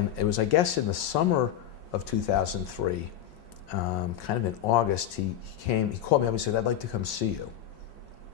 And it was, I guess, in the summer of 2003, kind of in August, he called me up, he said, "I'd like to come see you."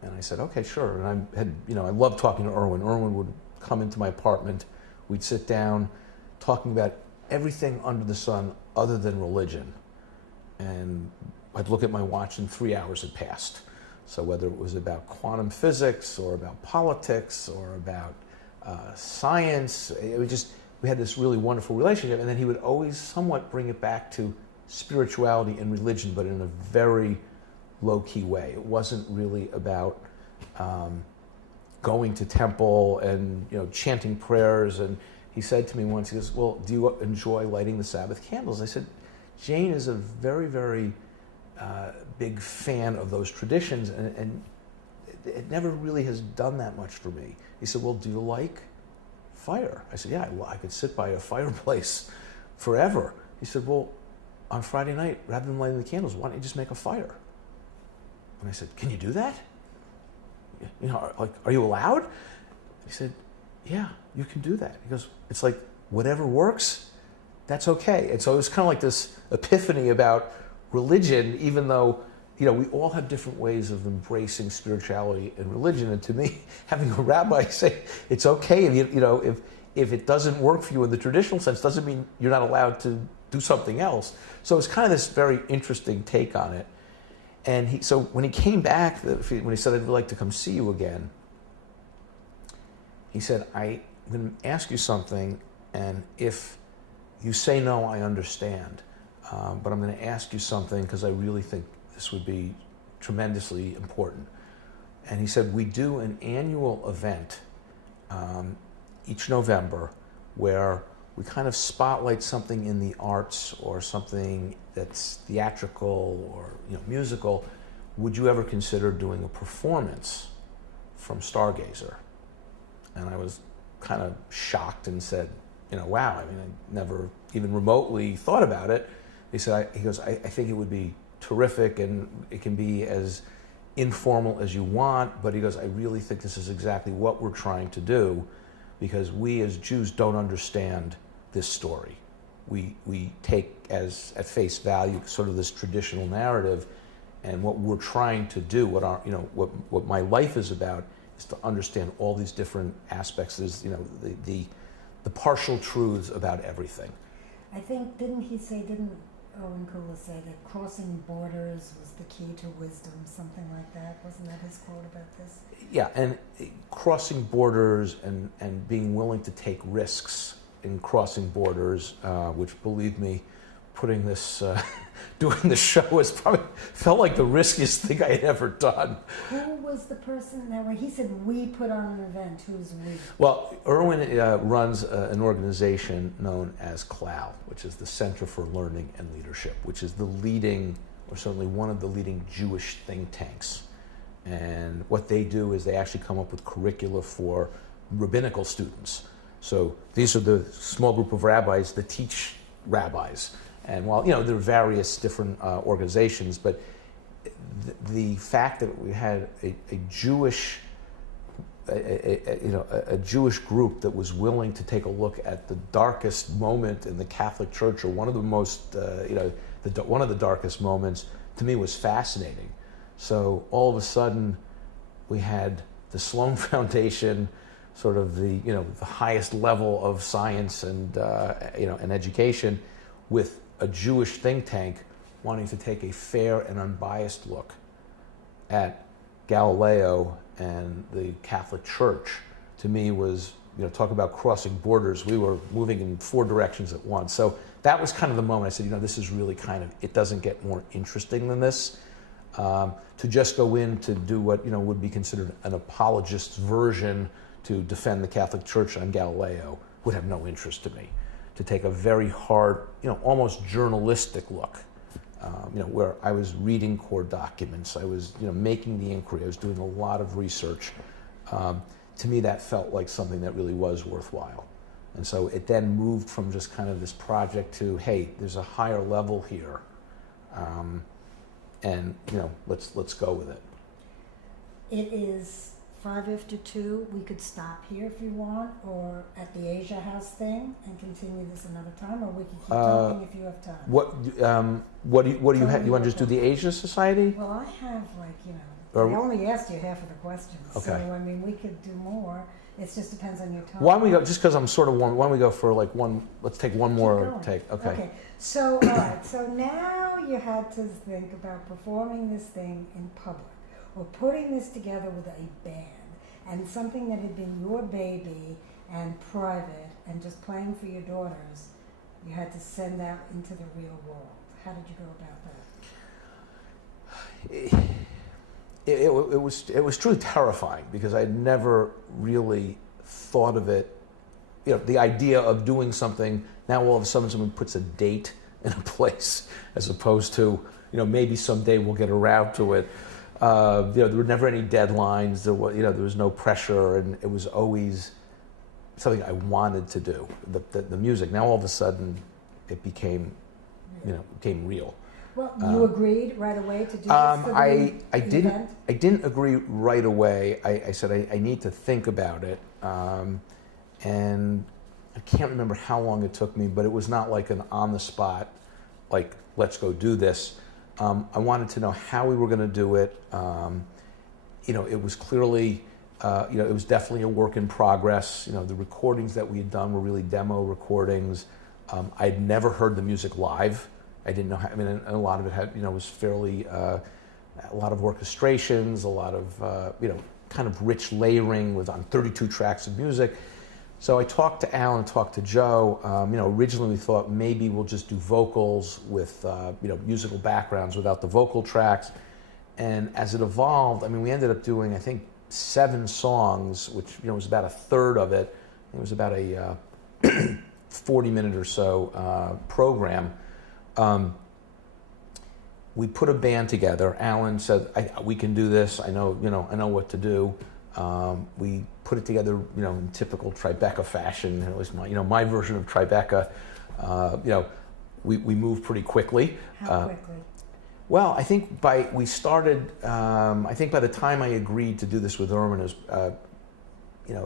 And I said, "Okay, sure." And I loved talking to Erwin. Erwin would come into my apartment, we'd sit down, talking about everything under the sun other than religion. And I'd look at my watch and 3 hours had passed. So whether it was about quantum physics or about politics or about science, we had this really wonderful relationship. And then he would always somewhat bring it back to spirituality and religion, but in a very low-key way. It wasn't really about going to temple and chanting prayers. And he said to me once, he goes, "Well, do you enjoy lighting the Sabbath candles?" I said, "Jane is a very, very big fan of those traditions, and it never really has done that much for me." He said, "Well, do you like fire?" I said, "Yeah, I could sit by a fireplace forever." He said, "Well, on Friday night, rather than lighting the candles, why don't you just make a fire?" And I said, "Can you do that? Are you allowed?" He said, "Yeah, you can do that." He goes, "It's like whatever works, that's okay." And so it was kind of like this epiphany about religion, even though we all have different ways of embracing spirituality and religion. And to me, having a rabbi say it's okay if it doesn't work for you in the traditional sense, doesn't mean you're not allowed to do something else. So it's kind of this very interesting take on it. And so when he came back, when he said, "I'd like to come see you again," he said, "I'm going to ask you something, and if you say no, I understand. But I'm going to ask you something because I really think this would be tremendously important." And he said, "We do an annual event each November where we kind of spotlight something in the arts or something that's theatrical or musical. Would you ever consider doing a performance from Stargazer?" And I was kind of shocked and said, "Wow, I never even remotely thought about it." He said, he goes, I think it would be terrific, and it can be as informal as you want, but he goes, I really think this is exactly what we're trying to do, because we as Jews don't understand this story. We take as at face value sort of this traditional narrative, and what we're trying to do, what my life is about, is to understand all these different aspects. There's the partial truths about everything. I think, didn't Owen Kula say that crossing borders was the key to wisdom, something like that? Wasn't that his quote about this? Yeah, and crossing borders and being willing to take risks in crossing borders, which, believe me, putting this, doing the show has probably felt like the riskiest thing I had ever done. Who was the person that, when he said we put on an event, who's we? Well, Erwin runs an organization known as CLOW, which is the Center for Learning and Leadership, which is the leading, or certainly one of the leading Jewish think tanks. And what they do is they actually come up with curricula for rabbinical students. So these are the small group of rabbis that teach rabbis. And while there are various different organizations, but the fact that we had a Jewish Jewish group that was willing to take a look at the darkest moment in the Catholic Church, or one of the most one of the darkest moments, to me was fascinating. So all of a sudden, we had the Sloan Foundation, sort of the highest level of science and and education, with a Jewish think tank wanting to take a fair and unbiased look at Galileo and the Catholic Church. To me was, talk about crossing borders. We were moving in 4 directions at once. So that was kind of the moment I said, this is really it doesn't get more interesting than this. To just go in to do what would be considered an apologist's version to defend the Catholic Church on Galileo would have no interest to me. To take a very hard, almost journalistic look, where I was reading core documents, I was, making the inquiry, I was doing a lot of research. To me, that felt like something that really was worthwhile. And so it then moved from just kind of this project to, hey, there's a higher level here, and let's go with it. It is 5 after 2, we could stop here if you want, or at the Asia House thing and continue this another time, or we could keep talking if you have time. What do you have? You want to just do the Asia Society? Well, I have I Or- only asked you half of the questions, Okay. so I mean, we could do more. It just depends on your time. Why don't we go, just because I'm sort of warm, why don't we go for like one, let's take one more going. take. Okay. So, all right, so now you had to think about performing this thing in public, or putting this together with a band, and something that had been your baby and private, and just playing for your daughters, you had to send out into the real world. How did you go about that? It was truly terrifying because I'd never really thought of it. You know, the idea of doing something, now all of a sudden someone puts a date in a place as opposed to, maybe someday we'll get around to it. There were never any deadlines, there was no pressure, and it was always something I wanted to do, the music. Now all of a sudden it became real. Well, you agreed right away to do this for the event? I didn't agree right away. I said I need to think about it, and I can't remember how long it took me, but it was not like an on the spot, like let's go do this. I wanted to know how we were going to do it. It was clearly, it was definitely a work in progress. The recordings that we had done were really demo recordings. I'd never heard the music live. I didn't know how, and a lot of it had, was fairly, a lot of orchestrations, a lot of, kind of rich layering on 32 tracks of music. So I talked to Alan, talked to Joe. Originally we thought maybe we'll just do vocals with, musical backgrounds without the vocal tracks. And as it evolved, we ended up doing, I think, 7 songs, which, was about a third of it. It was about a 40-minute or so program. We put a band together. Alan said, "We can do this. I know what to do." We put it together, in typical Tribeca fashion. It was my version of Tribeca. We moved pretty quickly. How quickly? Well, I think we started. I think by the time I agreed to do this with Erwin, it was,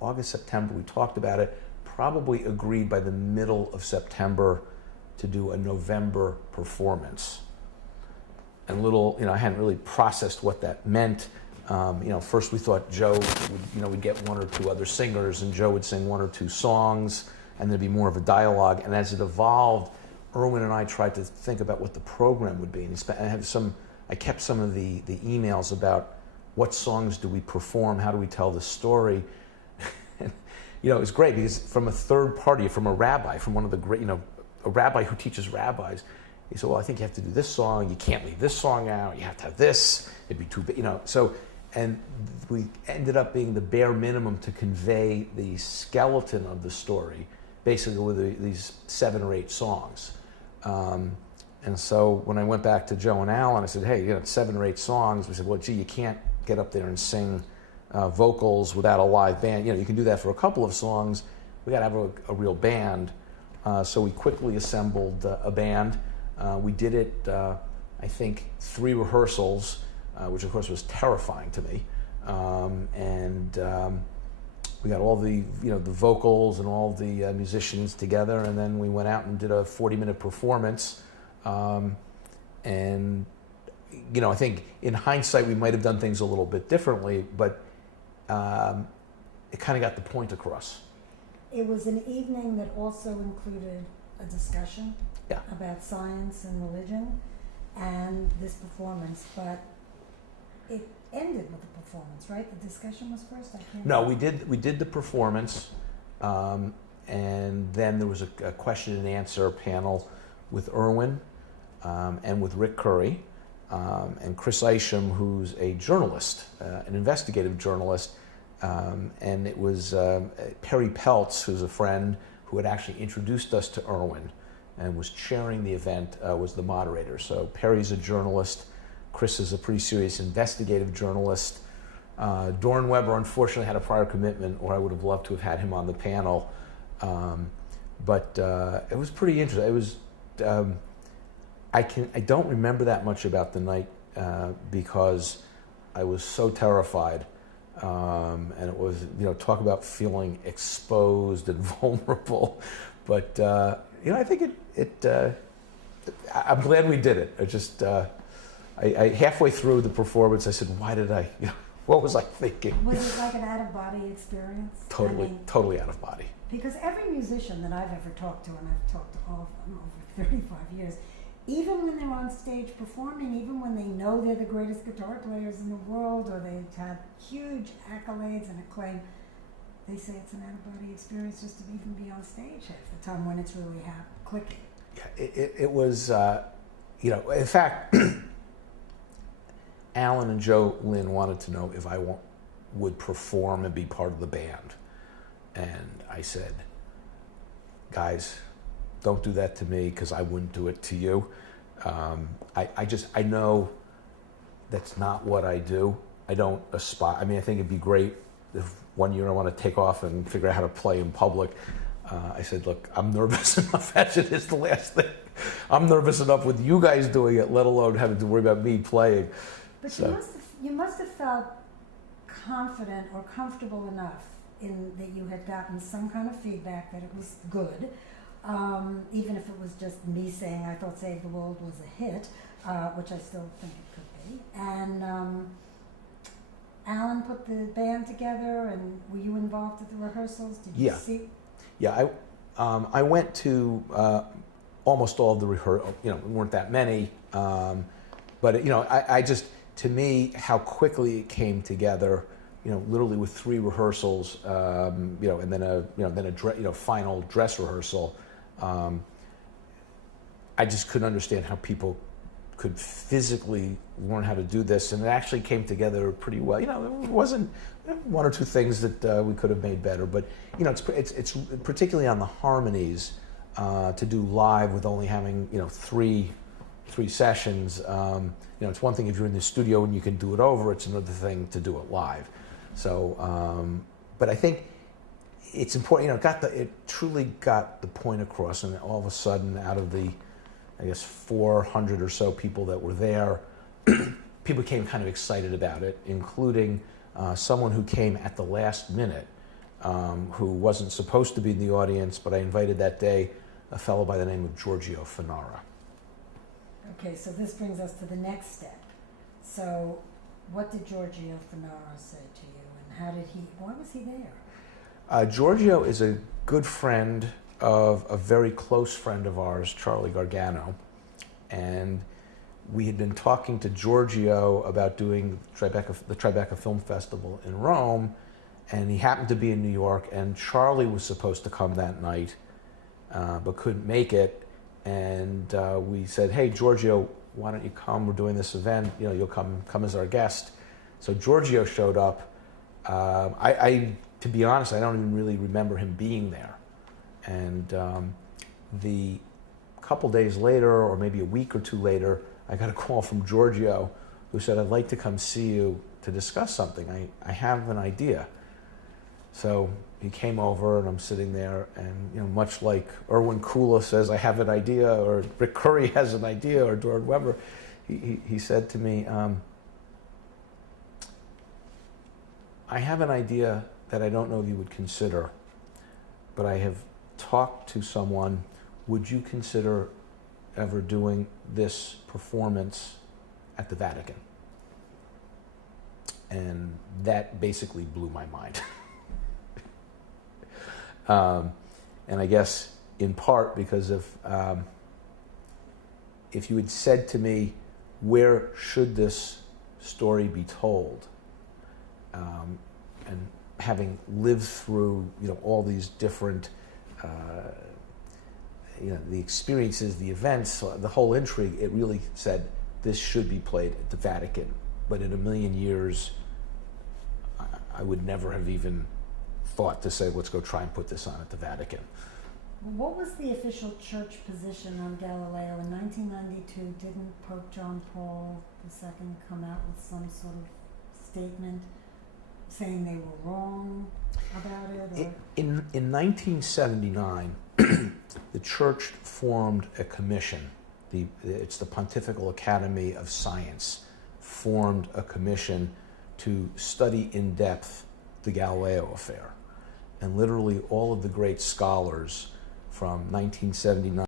August, September. We talked about it. Probably agreed by the middle of September to do a November performance. And I hadn't really processed what that meant. First we thought Joe would, we'd get 1 or 2 other singers, and Joe would sing 1 or 2 songs, and there'd be more of a dialogue. And as it evolved, Erwin and I tried to think about what the program would be. And I kept some of the emails about what songs do we perform, how do we tell the story. And, it was great because from a third party, from a rabbi, from one of the great, a rabbi who teaches rabbis, he said, well, I think you have to do this song, you can't leave this song out, you have to have this, it'd be too big, So, and we ended up being the bare minimum to convey the skeleton of the story, basically with these 7 or 8 songs. And so when I went back to Joe and Alan, I said, hey, 7 or 8 songs. We said, well, gee, you can't get up there and sing vocals without a live band. You can do that for a couple of songs. We got to have a real band. So we quickly assembled a band. We did it, I think, 3 rehearsals, which of course was terrifying to me. We got all the vocals and all the musicians together, and then we went out and did a 40-minute performance. I think in hindsight we might have done things a little bit differently, but it kind of got the point across. It was an evening that also included a discussion about science and religion and this performance, but it ended with the performance, right? The discussion was first? No, we did the performance, and then there was a question and answer panel with Erwin and with Rick Curry and Chris Isham, who's a journalist, an investigative journalist, and it was Perry Peltz, who's a friend who had actually introduced us to Erwin and was chairing the event, was the moderator. So Perry's a journalist. Chris is a pretty serious investigative journalist. Dorn Weber unfortunately had a prior commitment, or I would have loved to have had him on the panel. But it was pretty interesting. It was, I don't remember that much about the night because I was so terrified. And it was, talk about feeling exposed and vulnerable. But, I think I'm glad we did it. I halfway through the performance, I said, why did I, what was I thinking? Was it like an out-of-body experience? Totally out of body. Because every musician that I've ever talked to, and I've talked to all of them over 35 years, even when they're on stage performing, even when they know they're the greatest guitar players in the world, or they've had huge accolades and acclaim, they say it's an out-of-body experience just to even be on stage half the time when it's really clicking. Yeah, it was, in fact, Alan and Joe Lynn wanted to know if I would perform and be part of the band. And I said, guys, don't do that to me because I wouldn't do it to you. I know that's not what I do. I don't aspire. I mean, I think it'd be great if one year I want to take off and figure out how to play in public. I said, look, I'm nervous enough as it is the last thing. I'm nervous enough with you guys doing it, let alone having to worry about me playing. But so. you must have felt confident or comfortable enough in that you had gotten some kind of feedback that it was good, even if it was just me saying I thought Save the World was a hit, which I still think it could be. And Alan put the band together, and were you involved at the rehearsals? Did you see? Yeah, I went to almost all of the rehearsals. Weren't that many, but I just, to me, how quickly it came together. Literally with 3 rehearsals, and then a final dress rehearsal. I just couldn't understand how people could physically learn how to do this, and it actually came together pretty well. It wasn't 1 or 2 things that we could have made better, but it's particularly on the harmonies to do live with only having 3 sessions. It's one thing if you're in the studio and you can do it over. It's another thing to do it live. So, but I think it's important. It truly got the point across, and all of a sudden, out of the, I guess, 400 or so people that were there, people became kind of excited about it, including someone who came at the last minute, who wasn't supposed to be in the audience, but I invited that day, a fellow by the name of Giorgio Finara. Okay, so this brings us to the next step. So, what did Giorgio Finara say to you, and why was he there? Giorgio is a good friend of a very close friend of ours, Charlie Gargano, and we had been talking to Giorgio about doing the Tribeca Film Festival in Rome, and he happened to be in New York, and Charlie was supposed to come that night, but couldn't make it, and we said, hey, Giorgio, why don't you come? We're doing this event, you'll come as our guest. So Giorgio showed up. To be honest, I don't even really remember him being there. And the couple days later, or maybe a week or 2 later, I got a call from Giorgio who said, I'd like to come see you to discuss something. I have an idea. So he came over, and I'm sitting there, and much like Erwin Kula says, I have an idea, or Rick Curry has an idea, or Dorn Weber, he said to me, I have an idea that I don't know if you would consider, but I have talked to someone. Would you consider ever doing this performance at the Vatican? And that basically blew my mind. And I guess in part because of if you had said to me, where should this story be told? And having lived through, all these different, the experiences, the events, the whole intrigue, it really said this should be played at the Vatican. But in a million years, I would never have even thought to say, let's go try and put this on at the Vatican. What was the official church position on Galileo in 1992? Didn't Pope John Paul II come out with some sort of statement saying they were wrong about it? In 1979, the church formed a commission. It's the Pontifical Academy of Science formed a commission to study in depth the Galileo affair. And literally all of the great scholars from 1979